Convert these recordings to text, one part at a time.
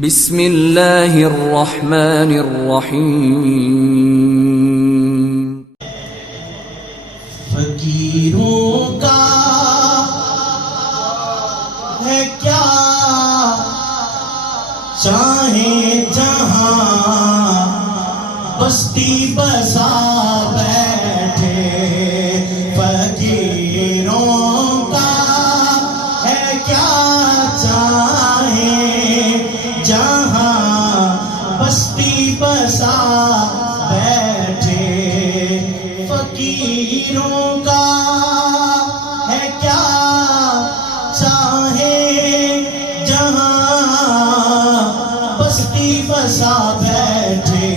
بسم اللہ الرحمن الرحیم۔ فقیروں کا ہے کیا چاہے جہاں بستی بسا بیٹھے، فقیروں کا ہے کیا چاہے جہاں بستی بسا بیٹھے، فقیروں کا ہے کیا چاہے جہاں بستی بسا بیٹھے،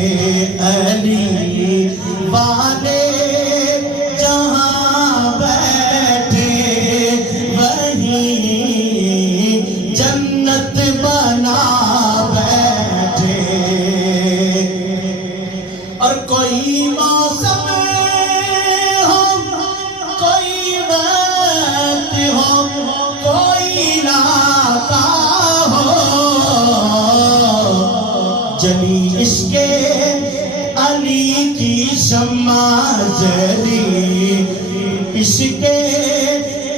علی والے جہاں بیٹھے وہیں جنت بنا بیٹھے۔ اور کوئی موسم ہو، کوئی وقت ہو، کوئی علاقہ ہو، جلی عشق علی کی شمع جلی، عشق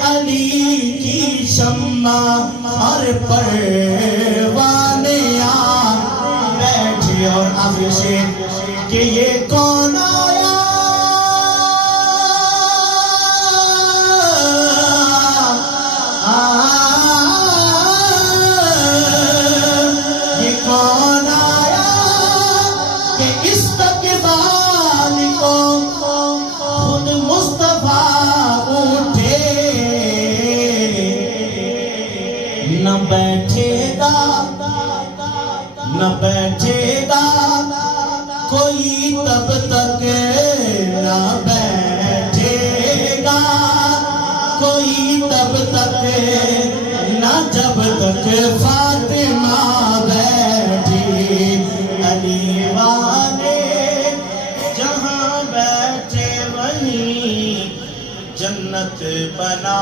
علی کی شمع، اور پروانے آ بیٹھے۔ اور آخر سے کہ یہ کون آیا، یہ کون آیا کہ استقبال کو خود مصطفیٰ اٹھے، نہ بیٹھے گا نہ بیٹھے گا کوئی تب تک، نہ بیٹھے گا کوئی تب تک، نہ جب تک فاطمہ بیٹھی، علی والے جہاں بیٹھے وہیں جنت بنا۔